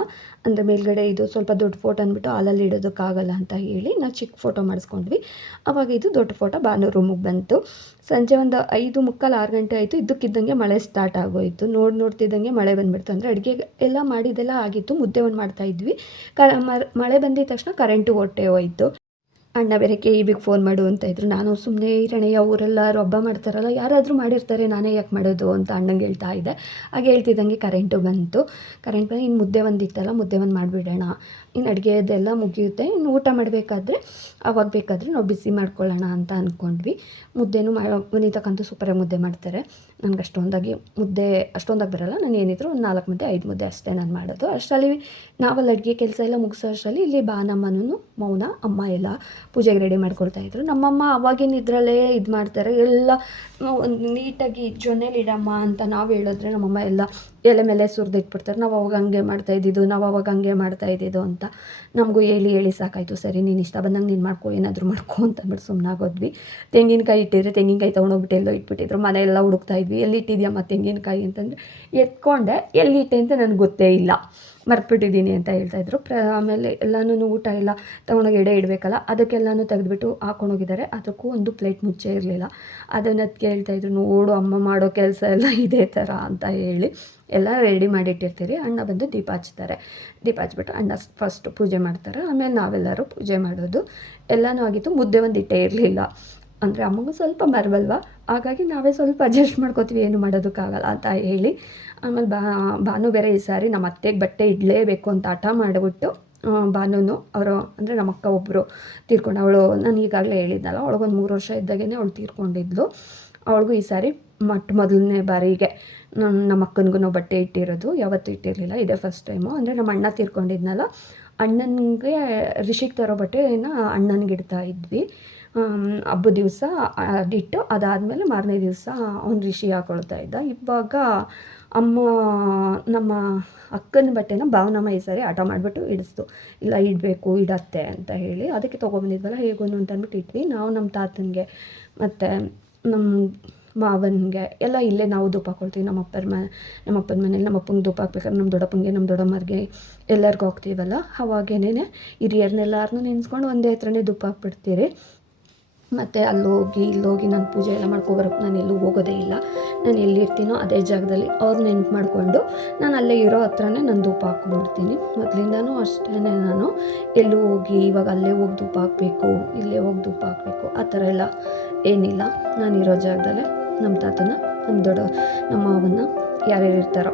ಅಂದರೆ ಮೇಲ್ಗಡೆ ಇದು ಸ್ವಲ್ಪ ದೊಡ್ಡ ಫೋಟೋ ಅಂದ್ಬಿಟ್ಟು ಹಾಲಲ್ಲಿ ಇಡೋದಕ್ಕಾಗಲ್ಲ ಅಂತ ಹೇಳಿ ನಾವು ಚಿಕ್ಕ ಫೋಟೋ ಮಾಡಿಸ್ಕೊಂಡ್ವಿ. ಆವಾಗ ಇದು ದೊಡ್ಡ ಫೋಟೋ ಬಾನು ರೂಮಿಗೆ ಬಂತು. ಸಂಜೆ ಒಂದು ಐದು ಮುಕ್ಕಾಲು ಆರು ಗಂಟೆ ಆಯಿತು. ಇದ್ದಕ್ಕಿದ್ದಂಗೆ ಮಳೆ ಸ್ಟಾರ್ಟ್ ಆಗೋಯಿತು. ನೋಡಿ, ನೋಡ್ತಿದ್ದಂಗೆ ಮಳೆ ಬಂದ್ಬಿಡ್ತು. ಅಂದರೆ ಅಡುಗೆ ಎಲ್ಲ ಮಾಡಿದ್ದೆಲ್ಲ ಆಗಿತ್ತು. ಮುದ್ದೆ ಒಂದು ಮಾಡ್ತಾ ಇದ್ವಿ. ಕ ಮಳೆ ಬಂದಿದ ತಕ್ಷಣ ಕರೆಂಟು ಹೊಟ್ಟೆ ಹೋಯಿತು. ಅಣ್ಣ ಬೇರೆ ಕೆ ಫೋನ್ ಮಾಡು ಅಂತ ಇದ್ರು. ನಾನು ಸುಮ್ಮನೆ ಇರಣಯ್ಯ ಊರೆಲ್ಲರೂ ಹಬ್ಬ ಮಾಡ್ತಾರಲ್ಲ, ಯಾರಾದರೂ ಮಾಡಿರ್ತಾರೆ, ನಾನೇ ಯಾಕೆ ಮಾಡೋದು ಅಂತ ಅಣ್ಣಂಗೆ ಹೇಳ್ತಾ ಇದ್ದೆ. ಹಾಗೆ ಹೇಳ್ತಿದ್ದಂಗೆ ಕರೆಂಟು ಬಂತು. ಕರೆಂಟ್ ಬಂದು ಇನ್ನು ಮುದ್ದೆ ಒಂದಿತ್ತಲ್ಲ ಮುದ್ದೆ ಒಂದು ಮಾಡಿಬಿಡೋಣ ಇನ್ನು ಅಡುಗೆದೆಲ್ಲ ಮುಗಿಯುತ್ತೆ. ಇನ್ನು ಊಟ ಮಾಡಬೇಕಾದ್ರೆ ಅವಾಗ ಬೇಕಾದರೆ ನಾವು ಬಿಸಿ ಮಾಡ್ಕೊಳ್ಳೋಣ ಅಂತ ಅಂದ್ಕೊಂಡ್ವಿ ಮುದ್ದೆನೂ ಮಾಡೋ ಮನೀತಕ್ಕಂತೂ ಸೂಪರಾಗಿ ಮುದ್ದೆ ಮಾಡ್ತಾರೆ. ನನಗೆ ಅಷ್ಟೊಂದಾಗಿ ಮುದ್ದೆ ಅಷ್ಟೊಂದಾಗಿ ಬರೋಲ್ಲ. ನಾನು ಏನಿದ್ರು ಒಂದು ನಾಲ್ಕು ಮುದ್ದೆ, ಐದು ಮುದ್ದೆ ಅಷ್ಟೇ ನಾನು ಮಾಡೋದು. ಅಷ್ಟರಲ್ಲಿ ನಾವಲ್ಲಿ ಅಡುಗೆ ಕೆಲಸ ಎಲ್ಲ ಮುಗಿಸೋ ಅಷ್ಟರಲ್ಲಿ ಇಲ್ಲಿ ಬಾನಮ್ಮನೂ ಮೌನ, ಅಮ್ಮ ಎಲ್ಲ ಪೂಜೆಗೆ ರೆಡಿ ಮಾಡ್ಕೊಳ್ತಾ ಇದ್ರು. ನಮ್ಮಮ್ಮ ಅವಾಗಿನ ಇದರಲ್ಲೇ ಇದು ಮಾಡ್ತಾರೆ. ಎಲ್ಲ ನೀಟಾಗಿ ಜೊನೇಲಿ ಇಡಮ್ಮ ಅಂತ ನಾವು ಹೇಳಿದ್ರೆ ನಮ್ಮಮ್ಮ ಎಲ್ಲ ಎಲೆ ಮೇಲೆ ಸುರಿದು ಇಟ್ಬಿಡ್ತಾರೆ ನಾವು ಅವಾಗ ಹಂಗೆ ಮಾಡ್ತಾ ಇದ್ದಿದ್ದು, ನಾವು ಅವಾಗ ಹಂಗೆ ಮಾಡ್ತಾ ಇದ್ದಿದ್ದು ಅಂತ. ನಮಗೂ ಹೇಳಿ ಹೇಳಿ ಸಾಕಾಯಿತು. ಸರಿ, ನೀನು ಇಷ್ಟ ಬಂದಂಗೆ ನೀನು ಮಾಡ್ಕೊ, ಏನಾದರೂ ಮಾಡ್ಕೊ ಅಂತ ಅಂದ್ಬಿಟ್ಟು ಸುಮ್ಮನಾಗೋದ್ವಿ ತೆಂಗಿನಕಾಯಿ ಇಟ್ಟಿದ್ರೆ ತೆಂಗಿನಕಾಯಿ ತೊಗೊಂಡೋಗ್ಬಿಟ್ಟು ಎಲ್ಲೋ ಇಟ್ಬಿಟ್ಟಿದ್ರು. ಮನೆಯೆಲ್ಲ ಹುಡುಕ್ತಾ ಇದ್ವಿ. ಎಲ್ಲಿ ಇಟ್ಟಿದ್ಯಮ್ಮ ತೆಂಗಿನಕಾಯಿ ಅಂತಂದರೆ ಎತ್ಕೊಂಡೆ. ಎಲ್ಲಿ ಇಟ್ಟೆ ಅಂತ ನನಗೆ ಗೊತ್ತೇ ಇಲ್ಲ. ಮರ್ತ್ಬಿಟ್ಟಿದ್ದೀನಿ ಅಂತ ಹೇಳ್ತಾಯಿದ್ರು ಪ್ರ, ಆಮೇಲೆ ಎಲ್ಲನೂ ಊಟ ಎಲ್ಲ ತೊಗೊಂಡೋಗಿ ಎಡೆ ಇಡಬೇಕಲ್ಲ, ಅದಕ್ಕೆಲ್ಲನೂ ತೆಗೆದ್ಬಿಟ್ಟು ಹಾಕೊಂಡೋಗಿದ್ದಾರೆ ಅದಕ್ಕೂ ಒಂದು ಪ್ಲೇಟ್ ಮುಚ್ಚೆ ಇರಲಿಲ್ಲ. ಅದನ್ನು ಕೇಳ್ತಾಯಿದ್ರು ನೋಡು ಅಮ್ಮ ಮಾಡೋ ಕೆಲಸ ಎಲ್ಲ ಇದೇ ಥರ ಅಂತ ಹೇಳಿ. ಎಲ್ಲ ರೆಡಿ ಮಾಡಿಟ್ಟಿರ್ತೀರಿ ಅಣ್ಣ ಬಂದು ದೀಪ ಹಚ್ತಾರೆ. ದೀಪ ಹಚ್ಬಿಟ್ಟು ಅಣ್ಣ ಫಸ್ಟ್ ಪೂಜೆ ಮಾಡ್ತಾರೆ. ಆಮೇಲೆ ನಾವೆಲ್ಲರೂ ಪೂಜೆ ಮಾಡೋದು. ಎಲ್ಲನೂ ಆಗಿತ್ತು. ಮುದ್ದೆ ಒಂದು ಇಟ್ಟೇ ಇರಲಿಲ್ಲ. ಅಂದರೆ ಅಮ್ಮಗೂ ಸ್ವಲ್ಪ ಮರವಲ್ವಾ? ಹಾಗಾಗಿ ನಾವೇ ಸ್ವಲ್ಪ ಅಡ್ಜಸ್ಟ್ ಮಾಡ್ಕೋತೀವಿ. ಏನು ಮಾಡೋದಕ್ಕಾಗಲ್ಲ ಅಂತ ಹೇಳಿ ಆಮೇಲೆ ಬಾ, ಭಾನು ಬೇರೆ ಈ ಸಾರಿ ನಮ್ಮ ಅತ್ತೆಗೆ ಬಟ್ಟೆ ಇಡಲೇಬೇಕು ಅಂತ ಹಠ ಮಾಡಿಬಿಟ್ಟು ಬಾನುನು ಅವರು ಅಂದರೆ ನಮ್ಮ ಅಕ್ಕ ಒಬ್ಬರು ತೀರ್ಕೊಂಡು, ಅವಳು ನಾನು ಈಗಾಗಲೇ ಹೇಳಿದ್ನಲ್ಲ ಅವಳಿಗೊಂದು ಮೂರು ವರ್ಷ ಇದ್ದಾಗೇ ಅವಳು ತೀರ್ಕೊಂಡಿದ್ಲು. ಅವಳಿಗೂ ಈ ಸಾರಿ ಮೊಟ್ಟ ಮೊದಲನೇ ಬಾರಿಗೆ ನಮ್ಮ ಅಕ್ಕನಿಗೂ ಬಟ್ಟೆ ಇಟ್ಟಿರೋದು, ಯಾವತ್ತೂ ಇಟ್ಟಿರಲಿಲ್ಲ, ಇದೇ ಫಸ್ಟ್ ಟೈಮು ಅಂದರೆ ನಮ್ಮ ಅಣ್ಣ ತೀರ್ಕೊಂಡಿದ್ನಲ್ಲ, ಅಣ್ಣನಿಗೆ ರಿಷಿಗೆ ತರೋ ಬಟ್ಟೆನ ಅಣ್ಣನಿಗೆ ಇಡ್ತಾ ಇದ್ವಿ. ಹಬ್ಬದ ದಿವಸ ಅದಿಟ್ಟು ಅದಾದಮೇಲೆ ಮಾರನೇ ದಿವಸ ಅವ್ನು ರಿಷಿ ಹಾಕೊಳ್ತಾ ಇದ್ದ. ಇವಾಗ ಅಮ್ಮ, ನಮ್ಮ ಅಕ್ಕನ ಬಟ್ಟೆನ ಭಾವನಮ್ಮ ಈ ಸಾರಿ ಹಠ ಮಾಡಿಬಿಟ್ಟು ಇಡಿಸ್ತು. ಇಲ್ಲ, ಇಡಬೇಕು, ಇಡತ್ತೆ ಅಂತ ಹೇಳಿ ಅದಕ್ಕೆ ತೊಗೊಬಂದಿದ್ವಲ್ಲ ಹೇಗೂ ಅಂತ ಅಂದ್ಬಿಟ್ಟು ಇಟ್ವಿ. ನಾವು ನಮ್ಮ ತಾತನಿಗೆ ಮತ್ತು ನಮ್ಮ ಮಾವನಿಗೆ ಎಲ್ಲ ಇಲ್ಲೇ ನಾವು ಧೂಪ ಹಾಕೊಳ್ತೀವಿ ನಮ್ಮ ಅಪ್ಪರ ಮನೆ ನಮ್ಮ ಅಪ್ಪನ ಮನೇಲಿ ನಮ್ಮ ಅಪ್ಪಂಗೆ ಧೂಪ ಹಾಕ್ಬೇಕಾದ್ರೆ ನಮ್ಮ ದೊಡ್ಡಪ್ಪಂಗೆ, ನಮ್ಮ ದೊಡ್ಡಮ್ಮರಿಗೆ ಎಲ್ಲರಿಗೂ ಹೋಗ್ತೀವಲ್ಲ ಅವಾಗೇನೆ ಹಿರಿಯರನ್ನೆಲ್ಲರನ್ನೂ ನೆನೆಸ್ಕೊಂಡು ಒಂದೇ ಹತ್ರನೇ ಧೂಪ ಹಾಕ್ಬಿಡ್ತೀರಿ. ಮತ್ತು ಅಲ್ಲಿ ಹೋಗಿ ಇಲ್ಲಿ ಹೋಗಿ ನಾನು ಪೂಜೆ ಎಲ್ಲ ಮಾಡ್ಕೊಬರೋಕ್ಕೆ ನಾನು ಎಲ್ಲೂ ಹೋಗೋದೇ ಇಲ್ಲ. ನಾನು ಎಲ್ಲಿರ್ತೀನೋ ಅದೇ ಜಾಗದಲ್ಲಿ ಅವ್ರು ನೆನ್ಪು ಮಾಡಿಕೊಂಡು ನಾನು ಅಲ್ಲೇ ಇರೋ ಹತ್ರನೇ ನಾನು ಧೂಪ ಹಾಕ್ಕೊಂಡ್ಬಿಡ್ತೀನಿ. ಮೊದಲಿಂದನೂ ಅಷ್ಟೇ ನಾನು ಎಲ್ಲೂ ಹೋಗಿ ಇವಾಗ ಅಲ್ಲೇ ಹೋಗಿ ಧೂಪ ಹಾಕಬೇಕು, ಇಲ್ಲೇ ಹೋಗಿ ಧೂಪ ಹಾಕಬೇಕು, ಆ ಥರ ಎಲ್ಲ ಏನಿಲ್ಲ. ನಾನು ಇರೋ ಜಾಗದಲ್ಲೇ ನಮ್ಮ ತಾತನ, ನಮ್ಮ ದೊಡ್ಡ, ನಮ್ಮ ಮಾವನ್ನ ಯಾರ್ಯಾರು ಇರ್ತಾರೋ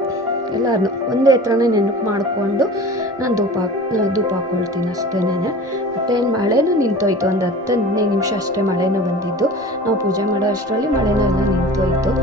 ಎಲ್ಲರನ್ನೂ ಒಂದೇ ಹತ್ರನೇ ನೆನಪು ಮಾಡಿಕೊಂಡು ನಾನು ಧೂಪ ಧೂಪ ಹಾಕ್ಕೊಳ್ತೀನಿ ಅಷ್ಟೇನೆ ಮತ್ತು ಮಳೆನೂ ನಿಂತೋಯ್ತು, ಒಂದು ಹತ್ತು ಹದಿನೈದು ನಿಮಿಷ ಅಷ್ಟೇ ಮಳೆನೂ ಬಂದಿದ್ದು. ನಾವು ಪೂಜೆ ಮಾಡೋ ಅಷ್ಟರಲ್ಲಿ ಮಳೆನೂ ಎಲ್ಲ ನಿಂತೋಯ್ತು.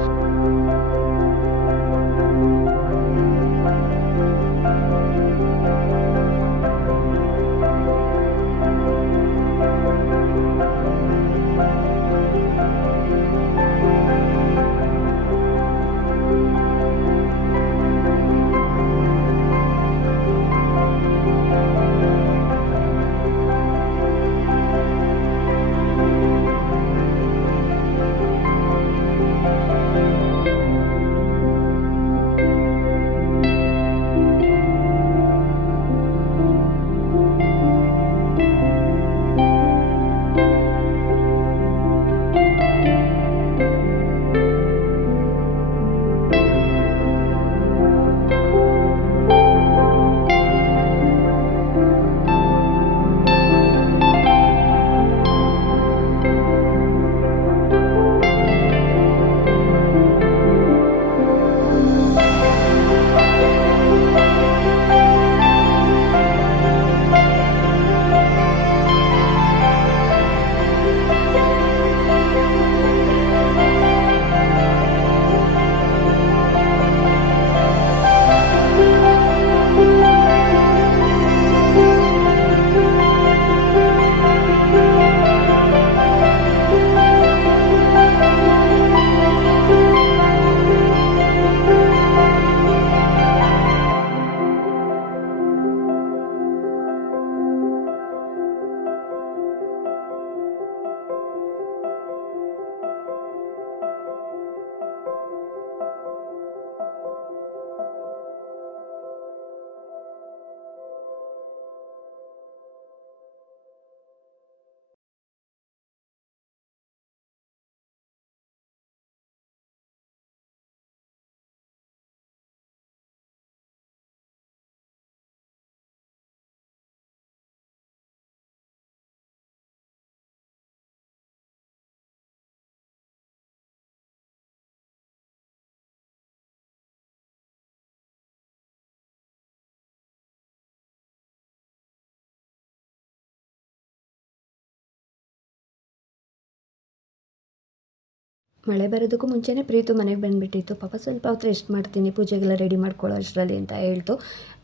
ಮಳೆ ಬರೋದಕ್ಕೂ ಮುಂಚೆನೇ ಪ್ರೀತು ಮನೆಗೆ ಬಂದುಬಿಟ್ಟಿತ್ತು. ಪಾಪ ಸ್ವಲ್ಪ ಹೊತ್ತು ರೆಸ್ಟ್ ಮಾಡ್ತೀನಿ, ಪೂಜೆಗೆಲ್ಲ ರೆಡಿ ಮಾಡ್ಕೊಳ್ಳೋ ಅಷ್ಟರಲ್ಲಿ ಅಂತ ಹೇಳ್ತು.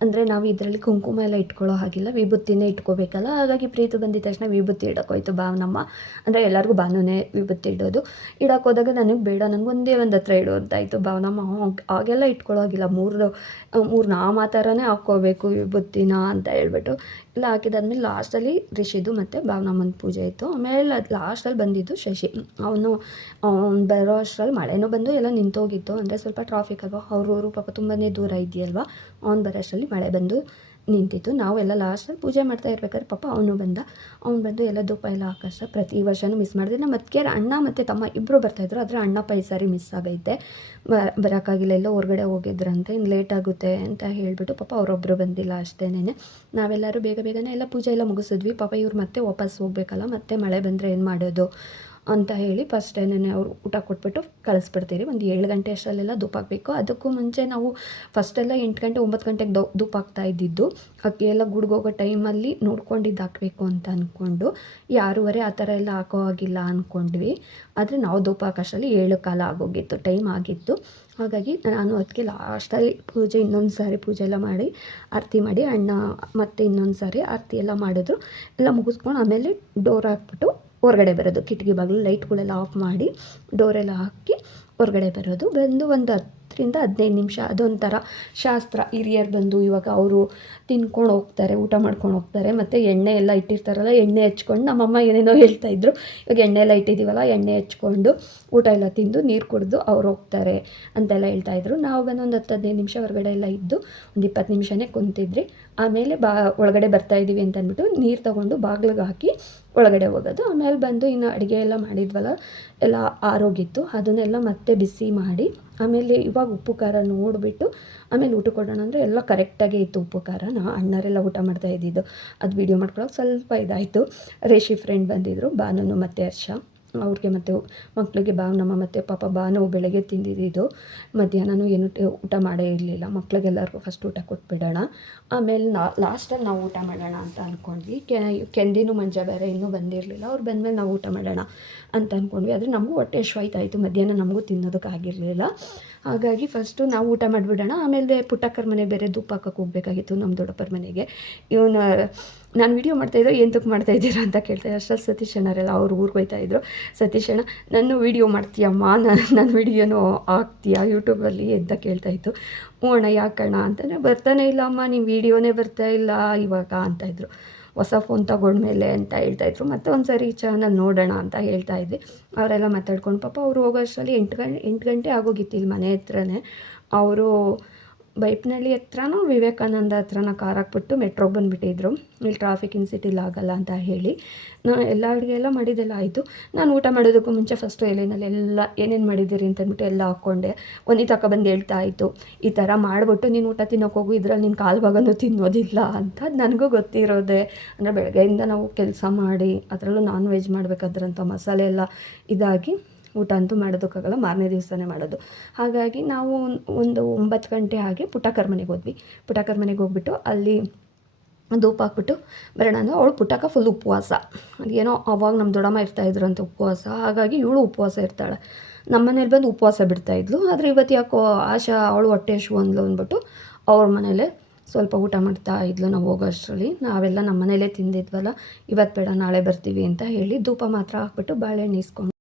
ಅಂದರೆ ನಾವು ಇದರಲ್ಲಿ ಕುಂಕುಮ ಎಲ್ಲ ಇಟ್ಕೊಳ್ಳೋ ಹಾಗಿಲ್ಲ, ವಿಭೂತಿನೇ ಇಟ್ಕೋಬೇಕಲ್ಲ. ಹಾಗಾಗಿ ಪ್ರೀತಿ ಬಂದಿದ ತಕ್ಷಣ ವಿಭೂತಿ ಇಡೋಕ್ಕೋಯ್ತು ಭಾವನಮ್ಮ. ಅಂದರೆ ಎಲ್ಲರಿಗೂ ಭಾನುನೇ ವಿಭೂತಿ ಇಡೋದು. ಇಡೋಕೆ ಹೋದಾಗ ನನಗೆ ಬೇಡ, ನನಗೆ ಒಂದೇ ಒಂದು ಹತ್ರ ಇಡು ಅಂತಾಯಿತು ಭಾವನಮ್ಮ. ಹಾಗೆಲ್ಲ ಇಟ್ಕೊಳ್ಳೋ ಹಾಗಿಲ್ಲ. ಮೂರು ಮೂರು ನಾಮ ಥರನೇ ಹಾಕ್ಕೋಬೇಕು ವಿಭೂತಿನ ಅಂತ ಹೇಳ್ಬಿಟ್ಟು. ಎಲ್ಲ ಹಾಕಿದಾದ್ಮೇಲೆ ಲಾಸ್ಟಲ್ಲಿ ರಿಷಿದು ಮತ್ತು ಭಾವನಮ್ಮನ ಪೂಜೆ ಇತ್ತು ಆಮೇಲೆ ಅದು ಲಾಸ್ಟಲ್ಲಿ ಬಂದಿದ್ದು ಶಶಿ. ಅವನು ಬರೋ ಅಷ್ಟರಲ್ಲಿ ಮಳೆನೂ ಬಂದು ಎಲ್ಲ ನಿಂತೋಗಿತ್ತು. ಅಂದರೆ ಸ್ವಲ್ಪ ಟ್ರಾಫಿಕ್ ಅಲ್ವಾ? ಅವ್ರ ಪಾಪ ತುಂಬಾ ದೂರ ಇದೆಯಲ್ವಾ ಅವ್ನು ಬರೋ ಅಷ್ಟರಲ್ಲಿ ಮಳೆ ಬಂದು ನಿಂತಿತ್ತು. ನಾವೆಲ್ಲ ಲಾಸ್ಟಲ್ಲಿ ಪೂಜೆ ಮಾಡ್ತಾ ಇರ್ಬೇಕಾದ್ರೆ ಪಾಪ ಅವನು ಬಂದ. ಅವ್ನು ಬಂದು ಎಲ್ಲ ಧೂಪ ಎಲ್ಲ ಹಾಕಷ್ಟ ಪ್ರತಿ ವರ್ಷವೂ ಮಿಸ್ ಮಾಡಿದೆ ನಮ್ಮ ಅದಕ್ಕೆ ಅಣ್ಣ ಮತ್ತು ತಮ್ಮ ಇಬ್ಬರು ಬರ್ತಾಯಿದ್ರು ಆದರೆ ಅಣ್ಣ ಪೈ ಸಾರಿ ಮಿಸ್ ಆಗೈತೆ. ಬರೋಕ್ಕಾಗಿಲ್ಲ, ಎಲ್ಲೋ ಹೊರಗಡೆ ಹೋಗಿದ್ರಂತೆ ಇನ್ನು ಲೇಟ್ ಆಗುತ್ತೆ ಅಂತ ಹೇಳಿಬಿಟ್ಟು ಪಾಪ ಅವರೊಬ್ಬರು ಬಂದಿಲ್ಲ ಅಷ್ಟೇನೆ ನಾವೆಲ್ಲರೂ ಬೇಗ ಬೇಗನೆ ಎಲ್ಲ ಪೂಜೆ ಎಲ್ಲ ಮುಗಿಸಿದ್ವಿ. ಪಾಪ ಇವ್ರು ಮತ್ತೆ ವಾಪಸ್ ಹೋಗ್ಬೇಕಲ್ಲ, ಮತ್ತೆ ಮಳೆ ಬಂದರೆ ಏನು ಮಾಡೋದು? ಅಂತ ಹೇಳಿ ಫಸ್ಟ್ ಏನೇನೆ ಅವ್ರು ಊಟ ಕೊಟ್ಬಿಟ್ಟು ಕಳಿಸ್ಬಿಡ್ತೀರಿ. ಒಂದು ಏಳು ಗಂಟೆ ಅಷ್ಟರಲ್ಲೆಲ್ಲ ಧೂಪ ಹಾಕಬೇಕು. ಅದಕ್ಕೂ ಮುಂಚೆ ನಾವು ಫಸ್ಟೆಲ್ಲ ಎಂಟು ಗಂಟೆ, ಒಂಬತ್ತು ಗಂಟೆಗೆ ದೊ ಧೂಪ ಹಾಕ್ತಾ ಇದ್ದಿದ್ದು. ಅಕ್ಕಿ ಎಲ್ಲ ಗುಡ್ಗೋಗೋ ಟೈಮಲ್ಲಿ ನೋಡ್ಕೊಂಡಿದ್ದು ಹಾಕಬೇಕು ಅಂತ ಅಂದ್ಕೊಂಡು ಯಾರೂವರೆ ಆ ಥರ ಎಲ್ಲ ಹಾಕೋ ಆಗಿಲ್ಲ ಅಂದ್ಕೊಂಡ್ವಿ ಆದರೆ ನಾವು ಧೂಪ ಹಾಕೋಷ್ಟರಲ್ಲಿ ಏಳು ಕಾಲ ಆಗೋಗಿತ್ತು, ಟೈಮ್ ಆಗಿತ್ತು. ಹಾಗಾಗಿ ನಾನು ಅದಕ್ಕೆ ಲಾಸ್ಟಲ್ಲಿ ಪೂಜೆ, ಇನ್ನೊಂದು ಸಾರಿ ಪೂಜೆ ಎಲ್ಲ ಮಾಡಿ, ಆರತಿ ಮಾಡಿ, ಅಣ್ಣ ಮತ್ತೆ ಇನ್ನೊಂದು ಸಾರಿ ಆರತಿ ಎಲ್ಲ ಮಾಡಿದ್ರು. ಎಲ್ಲ ಮುಗಿಸ್ಕೊಂಡು ಆಮೇಲೆ ಡೋರ್ ಹಾಕ್ಬಿಟ್ಟು ಹೊರಗಡೆ ಬರೋದು ಕಿಟಕಿ ಬಾಗಿಲು ಲೈಟ್ಗಳೆಲ್ಲ ಆಫ್ ಮಾಡಿ ಡೋರೆಲ್ಲ ಹಾಕಿ ಹೊರಗಡೆ ಬರೋದು. ಬಂದು ಒಂದು ಹತ್ತರಿಂದ ಹದಿನೈದು ನಿಮಿಷ. ಅದೊಂಥರ ಶಾಸ್ತ್ರ. ಹಿರಿಯರು ಬಂದು ಇವಾಗ ಅವರು ತಿನ್ಕೊಂಡು ಹೋಗ್ತಾರೆ, ಊಟ ಮಾಡ್ಕೊಂಡು ಹೋಗ್ತಾರೆ. ಮತ್ತು ಎಣ್ಣೆ ಎಲ್ಲ ಇಟ್ಟಿರ್ತಾರಲ್ಲ, ಎಣ್ಣೆ ಹಚ್ಕೊಂಡು ನಮ್ಮಮ್ಮ ಏನೇನೋ ಹೇಳ್ತಾ ಇದ್ರು. ಇವಾಗ ಎಣ್ಣೆ ಎಲ್ಲ ಇಟ್ಟಿದ್ದೀವಲ್ಲ ಎಣ್ಣೆ ಹಚ್ಕೊಂಡು ಊಟ ಎಲ್ಲ ತಿಂದು ನೀರು ಕುಡಿದು ಅವ್ರು ಹೋಗ್ತಾರೆ ಅಂತೆಲ್ಲ ಹೇಳ್ತಾಯಿದ್ರು ನಾವು ಬಂದು ಒಂದು ಹತ್ತು ಹದಿನೈದು ನಿಮಿಷ ಹೊರಗಡೆ ಎಲ್ಲ ಇದ್ದು ಒಂದು ಇಪ್ಪತ್ತು ನಿಮಿಷನೇ ಕುಂತಿದ್ರಿ. ಆಮೇಲೆ ಬಾ, ಒಳಗಡೆ ಬರ್ತಾಯಿದ್ದೀವಿ ಅಂತ ಅಂದ್ಬಿಟ್ಟು ನೀರು ತೊಗೊಂಡು ಬಾಗಿಲಿಗೆ ಹಾಕಿ ಒಳಗಡೆ ಹೋಗೋದು. ಆಮೇಲೆ ಬಂದು ಇನ್ನು ಅಡುಗೆ ಎಲ್ಲ ಮಾಡಿದ್ವಲ್ಲ, ಎಲ್ಲ ಆರೋಗಿತ್ತು ಅದನ್ನೆಲ್ಲ ಮತ್ತೆ ಬಿಸಿ ಮಾಡಿ ಆಮೇಲೆ ಇವಾಗ ಉಪ್ಪು ಖಾರ ನೋಡಿಬಿಟ್ಟು, ಆಮೇಲೆ ಊಟ ಕೊಡೋಣ ಅಂದರೆ ಎಲ್ಲ ಕರೆಕ್ಟಾಗೇ ಇತ್ತು ಉಪ್ಪು ಖಾರ. ನಾ ಅಣ್ಣರೆಲ್ಲ ಊಟ ಮಾಡ್ತಾ ಇದ್ದಿದ್ದು. ಅದು ವೀಡಿಯೋ ಮಾಡ್ಕೊಳ್ಳೋಕೆ ಸ್ವಲ್ಪ ಇದಾಯಿತು. ರೇಷಿ ಫ್ರೆಂಡ್ ಬಂದಿದ್ದರು ಬಾನನು ಮತ್ತು ಹರ್ಷ. ಅವ್ರಿಗೆ ಮತ್ತು ಮಕ್ಕಳಿಗೆ ಭಾವನಮ್ಮ ಮತ್ತು ಪಾಪ ಬಾನು ಬೆಳಗ್ಗೆ ತಿಂದಿದ್ದು. ಮಧ್ಯಾಹ್ನನೂ ಏನು ಊಟ ಮಾಡೇ ಇರಲಿಲ್ಲ. ಮಕ್ಳಿಗೆಲ್ಲರಿಗೂ ಫಸ್ಟ್ ಊಟ ಕೊಟ್ಬಿಡೋಣ. ಆಮೇಲೆ ನಾ ಲಾಸ್ಟಲ್ಲಿ ನಾವು ಊಟ ಮಾಡೋಣ ಅಂತ ಅಂದ್ಕೊಂಡ್ವಿ ಕೆಂದಿನೂ ಮಂಜ ಬೇರೆ ಇನ್ನೂ ಬಂದಿರಲಿಲ್ಲ. ಅವ್ರು ಬಂದಮೇಲೆ ನಾವು ಊಟ ಮಾಡೋಣ. ಅಂತ ಅಂದ್ಕೊಂಡ್ವಿ ಆದರೆ ನಮಗೂ ಹೊಟ್ಟೆ ಶ್ವಾಯ್ತಾಯಿತು ಮಧ್ಯಾಹ್ನ ನಮಗೂ ತಿನ್ನೋದಕ್ಕಾಗಿರಲಿಲ್ಲ ಹಾಗಾಗಿ ಫಸ್ಟು ನಾವು ಊಟ ಮಾಡಿಬಿಡೋಣ. ಆಮೇಲೆ ಪುಟ್ಟಕ್ಕರ ಮನೆ ಬೇರೆ ಧೂಪ ಹಾಕಕ್ಕೆ ಹೋಗಬೇಕಾಗಿತ್ತು ನಮ್ಮ ದೊಡ್ಡಪ್ಪರ ಮನೆಗೆ. ಇವನ, ನಾನು ವೀಡಿಯೋ ಮಾಡ್ತಾಯಿದ್ರೆ ಎಂತಕ್ಕೆ ಮಾಡ್ತಾಯಿದ್ದೀರಾ ಅಂತ ಕೇಳ್ತಾರೆ ಅಷ್ಟರಲ್ಲಿ ಸತೀಶ್ ಅಣ್ಣರೆಲ್ಲ ಅವ್ರು ಊರಿಗೆ ಹೋಯ್ತಾಯಿದ್ರು ಸತೀಶ್ ಅಣ್ಣ ನಾನು ವೀಡಿಯೋ ಮಾಡ್ತೀಯಮ್ಮ? ನಾನು ನನ್ನ ವೀಡಿಯೋನು ಹಾಕ್ತೀಯಾ? ಯೂಟ್ಯೂಬಲ್ಲಿ ಅಂತ ಕೇಳ್ತಾಯಿತ್ತು ಹ್ಞೂ ಅಣ್ಣ, ಯಾಕಣ್ಣ? ಅಂತಂದರೆ, ಬರ್ತಾನೆ ಇಲ್ಲ ಅಮ್ಮ. ನೀವು ವೀಡಿಯೋನೇ ಬರ್ತಾ ಇಲ್ಲ ಇವಾಗ ಅಂತಾಯಿದ್ರು ಹೊಸ ಫೋನ್ ತಗೊಂಡ್ಮೇಲೆ ಅಂತ ಹೇಳ್ತಾಯಿದ್ರು ಮತ್ತೆ ಒಂದು ಸರಿ ಚಾನಲ್ ನೋಡೋಣ ಅಂತ ಹೇಳ್ತಾ ಇದ್ವಿ ಅವರೆಲ್ಲ ಮಾತಾಡ್ಕೊಂಡು ಪಾಪ ಅವ್ರು ಹೋಗೋಷ್ಟರಲ್ಲಿ ಎಂಟು ಗಂಟೆ ಎಂಟು ಗಂಟೆ ಆಗೋಗಿತ್ತು ಇಲ್ಲಿ ಮನೆ ಹತ್ರನೇ. ಅವರು ಬೈಪ್ನಳ್ಳಿ ಹತ್ರನೂ ವಿವೇಕಾನಂದ ಹತ್ರನ ಕಾರ್ ಹಾಕ್ಬಿಟ್ಟು ಮೆಟ್ರೋಗೆ ಬಂದುಬಿಟ್ಟಿದ್ರು. ಇಲ್ಲಿ ಟ್ರಾಫಿಕ್ ಇನ್ ಸಿಟಿಲಿ ಆಗಲ್ಲ ಅಂತ ಹೇಳಿ. ನಾನು ಎಲ್ಲ ಅಡುಗೆ ಎಲ್ಲ ಮಾಡಿದ್ದೆಲ್ಲ ಆಯಿತು. ನಾನು ಊಟ ಮಾಡೋದಕ್ಕೂ ಮುಂಚೆ ಫಸ್ಟು ಎಲೆನಲ್ಲಿ ಎಲ್ಲ ಏನೇನು ಮಾಡಿದ್ದೀರಿ ಅಂತಂದ್ಬಿಟ್ಟು ಎಲ್ಲ ಹಾಕ್ಕೊಂಡೆ ಒಂದು ತಕ ಬಂದು ಹೇಳ್ತಾ ಇತ್ತು. ಈ ಥರ ಮಾಡಿಬಿಟ್ಟು ನೀನು ಊಟ ತಿನ್ನೋಕೆ ಹೋಗು, ಇದ್ರಲ್ಲಿ ನಿನ್ನ ಕಾಲು ಭಾಗನೂ ತಿನ್ನೋದಿಲ್ಲ ಅಂತ ನನಗೂ ಗೊತ್ತಿರೋದೆ. ಅಂದರೆ ಬೆಳಗ್ಗೆಯಿಂದ ನಾವು ಕೆಲಸ ಮಾಡಿ, ಅದರಲ್ಲೂ ನಾನ್ ವೆಜ್ ಮಾಡಬೇಕಾದ್ರಂಥ ಮಸಾಲೆ ಎಲ್ಲ ಇದಾಗಿ ಊಟ ಅಂತೂ ಮಾಡೋದಕ್ಕಾಗಲ್ಲ, ಮಾರನೇ ದಿವಸನೇ ಮಾಡೋದು. ಹಾಗಾಗಿ ನಾವು ಒಂದು ಒಂಬತ್ತು ಗಂಟೆ ಹಾಗೆ ಪುಟಕರ್ಮನೆಗೆ ಮನೆಗೆ ಹೋದ್ವಿ. ಪುಟಕರ್ಮನೆಗೆ ಮನೆಗೆ ಹೋಗ್ಬಿಟ್ಟು ಅಲ್ಲಿ ಧೂಪ ಹಾಕ್ಬಿಟ್ಟು ಬರೋಣ ಅಂದರೆ ಅವಳು ಪುಟಕ ಫುಲ್ ಉಪವಾಸ. ಏನೋ ಅವಾಗ ನಮ್ಮ ದೊಡ್ಡಮ್ಮ ಇರ್ತಾಯಿದ್ರು ಅಂತ ಉಪವಾಸ. ಹಾಗಾಗಿ ಇವಳು ಉಪವಾಸ ಇರ್ತಾಳೆ. ನಮ್ಮ ಮನೇಲಿ ಬಂದು ಉಪವಾಸ ಬಿಡ್ತಾಯಿದ್ಲು ಆದರೆ ಇವತ್ತು ಯಾಕೋ ಆಶಾ, ಅವಳು ಹೊಟ್ಟೆ ಶೂ ಅಂದ್ಲು ಅಂದ್ಬಿಟ್ಟು ಅವ್ರ ಮನೇಲೆ ಸ್ವಲ್ಪ ಊಟ ಮಾಡ್ತಾ ಇದ್ಲು ನಾವು ಹೋಗೋ ಅಷ್ಟರಲ್ಲಿ ನಾವೆಲ್ಲ ನಮ್ಮ ಮನೇಲೇ ತಿಂದಿದ್ವಲ್ಲ, ಇವತ್ತು ಬೇಡ ನಾಳೆ ಬರ್ತೀವಿ ಅಂತ ಹೇಳಿ ಧೂಪ ಮಾತ್ರ ಹಾಕ್ಬಿಟ್ಟು ಬಾಳೆಹಣ್ಣು ಇಸ್ಕೊಂಡು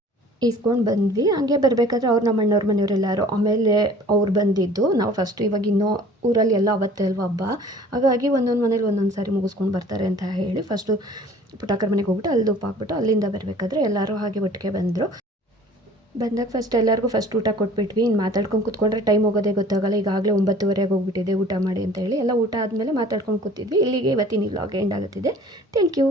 ಇಸ್ಕೊಂಡು ಬಂದ್ವಿ. ಹಂಗೆ ಬರಬೇಕಾದ್ರೆ ಅವ್ರು ನಮ್ಮ ಅಣ್ಣವ್ರ ಮನೆಯವರೆಲ್ಲರೂ. ಆಮೇಲೆ ಅವ್ರು ಬಂದಿದ್ದು. ನಾವು ಫಸ್ಟ್ ಇವಾಗ ಇನ್ನೂ ಊರಲ್ಲಿ ಎಲ್ಲ ಅವತ್ತೇ ಅಲ್ವ ಹಬ್ಬ? ಹಾಗಾಗಿ ಒಂದೊಂದು ಮನೇಲಿ ಒಂದೊಂದು ಸಾರಿ ಮುಗಿಸ್ಕೊಂಡು ಬರ್ತಾರೆ ಅಂತ ಹೇಳಿ ಫಸ್ಟು ಪುಟಾಕರ ಮನೆಗೆ ಹೋಗ್ಬಿಟ್ಟು ಅಲ್ಲಿ ಉಪ್ಪು ಹಾಕ್ಬಿಟ್ಟು ಅಲ್ಲಿಂದ ಬರಬೇಕಾದ್ರೆ ಎಲ್ಲರೂ ಹಾಗೆ ಒಟ್ಟಿಗೆ ಬಂದರು. ಬಂದಾಗ ಫಸ್ಟ್ ಎಲ್ಲರಿಗೂ ಫಸ್ಟ್ ಊಟ ಕೊಟ್ಬಿಟ್ವಿ. ಇನ್ನು ಮಾತಾಡ್ಕೊಂಡು ಕೂತ್ಕೊಂಡ್ರೆ ಟೈಮ್ ಹೋಗೋದೇ ಗೊತ್ತಾಗಲ್ಲ. ಈಗಾಗಲೇ ಒಂಬತ್ತುವರೆಗೆ ಹೋಗ್ಬಿಟ್ಟಿದೆ ಊಟ ಮಾಡಿ ಅಂತ ಹೇಳಿ. ಎಲ್ಲ ಊಟ ಆದಮೇಲೆ ಮಾತಾಡ್ಕೊಂಡು ಕೂತಿದ್ವಿ. ಇಲ್ಲಿಗೆ ಇವತ್ತಿನ ವ್ಲಾಗ್ ಎಂಡ್ ಆಗುತ್ತಿದೆ. Thank you